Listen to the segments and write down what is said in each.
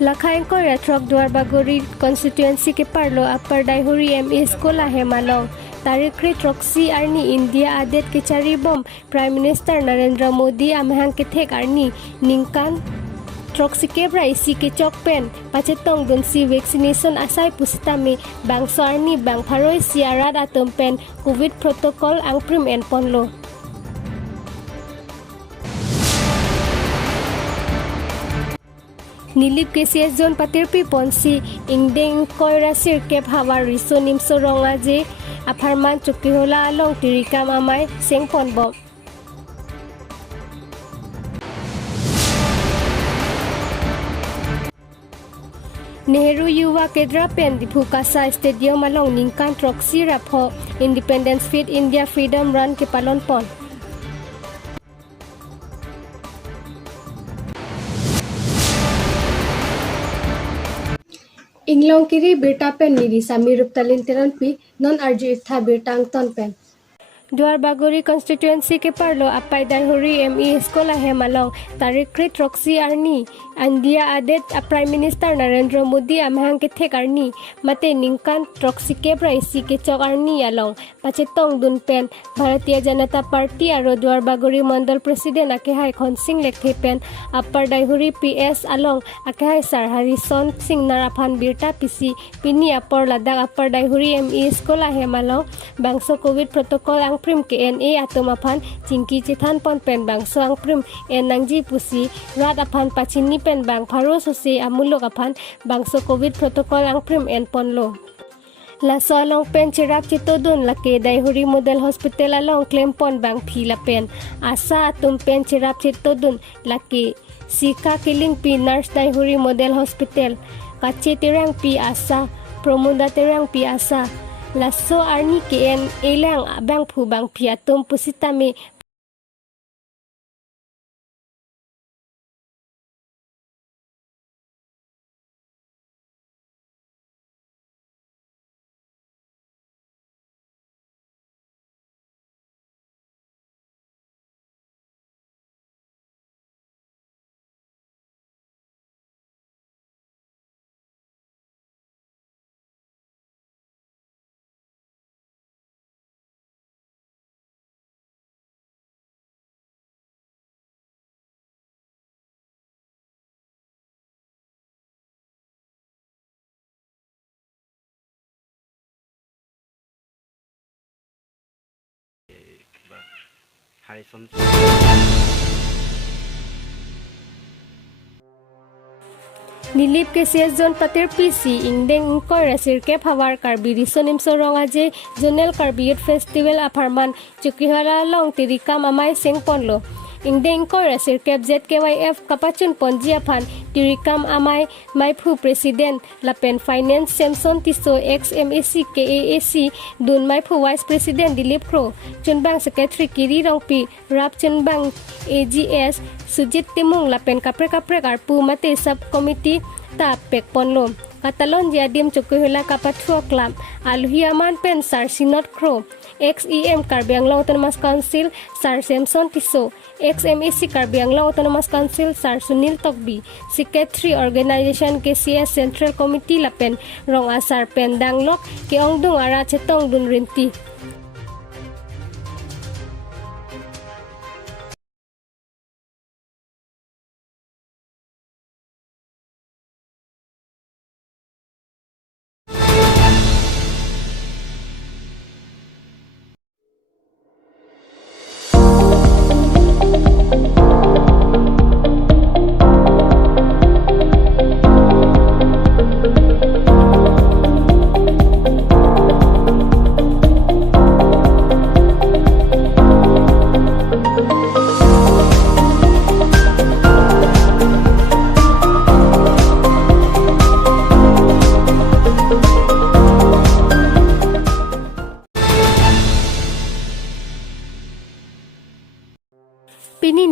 Lakhain ko retrok Duarbaguri constituency ke parlo upper daihuri ME sekolah Hemalong. Tarik retroksi arni India adet ke cari bom Prime Minister Narendra Modi amhang ke thek arni ningkan troksi kebra isi ke chokpen pacetong dun si vaccination asai pusitami bangso arni bang pharoi siarat atompen COVID protocol ang prim en ponlo. Nilip KCS zone patirpi ponsi ingdeng koira sirkep hawa riso nimso ronga je aparman chukihola along tirikam amai sengpon bom. Nehru Yuva Kedra Pen di Phukasa Stadium along ningkan troksi rapho Independence Fit India Freedom Run ke palon pon. Inglongkiri Abirta pen niri sami ruptalin teran pi non arju itha birtang ton pen. Duarbaguri constituency ke parlo apai daihuri ME sekolah Hemalong tarik krit roksi arni India adet Prime Minister Narendra Modi amhang ke thek arni mate ningkan troksi ke praisi ke chok arni along pachetong dun pen Bharatiya Janata Party aro Duarbaguri Mandal President akehai khonsing lekhe pen upper daihuri PS along akehai Sar Harrison Singh Naraphan Birta PC pini upper Ladakh upper daihuri ME sekolah Hemalong bangso COVID protocol ang prim KNA atom aphan cingki cithan pon pen bangso ang prim enangji pusi rat aphan pachini pen bang pharo sosi amulok aphan bangso COVID protocol ang prim en ponlo. Laso along pen chirap chitodun lake daihuri model hospital along klempon bang phila pen asa atum pen chirap chitodun lake sika killing pi nurse daihuri model hospital kache terang pi asa promoda terang pi asa Laso arni KN elang bang phu bang piatum pusitame Harrison. Nilip KCS zone patir PC ingdeng ingkor rasir kep hawar karbi risonim soronga je zonal karbi youth festival aparman chukihala long tirikam amai sengponlo ingdeng ingkor rasir kep ZKYF kapachun ponji aphan tirikam amai maipu president lapen finance Samson Tiso XMAC KAAC dun maipu vice president Dilip Kro chunbang secretary Kiri Rongpi rap chunbang AGS Sujit Timung lapen kapre arpu mate sub committee ta pek ponlo katalon jadim chukuhula kapathuo club alhiaman pen sar sinot Kro XEM Karbi Anglong Autonomous Council Sar Samson Tiso XMAC Karbi Anglong Autonomous Council Sar Sunil Tokbi Secretary Organization KCS Central Committee lapen rong asar pen danglok ke ongdung ara chetong dun rinti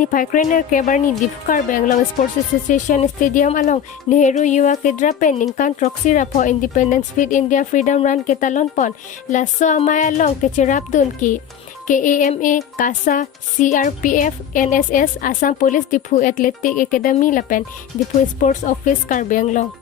Paikrener ke barni difukar Benglong Sports Association Stadium along Nehru Yuwa Kedra pen ningkan proxy rapo Independence Fit India Freedom Run ke talon pon laso amay along ke Chirapdun ki KAMA, CASA, CRPF, NSS, Assam Police Dipu Athletic Academy lapen Dipu Sports Office Karbianglong.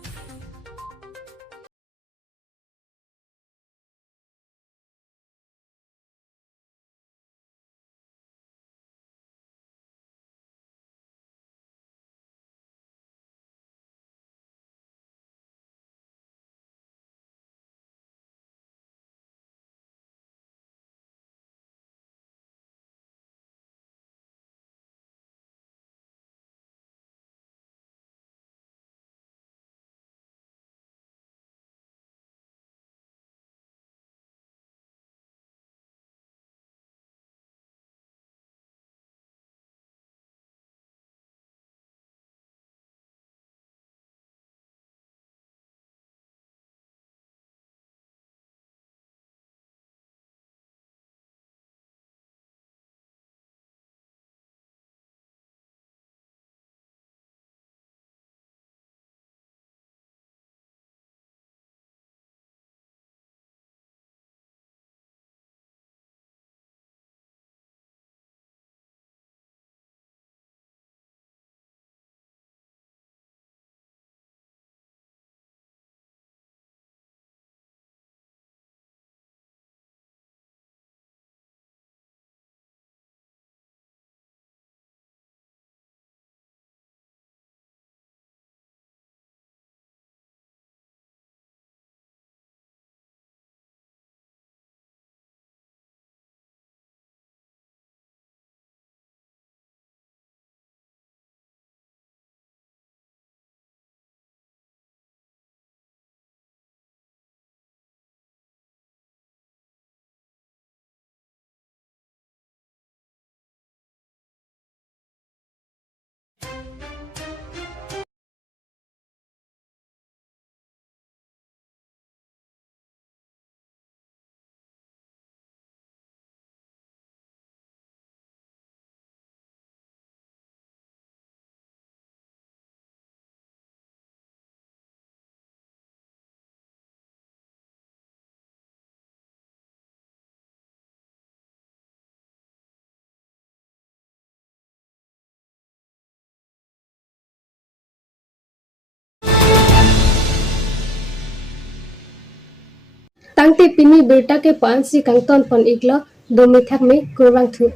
Tangti pini berita ke pan si kangton pon iklo domi thak me kurang thu.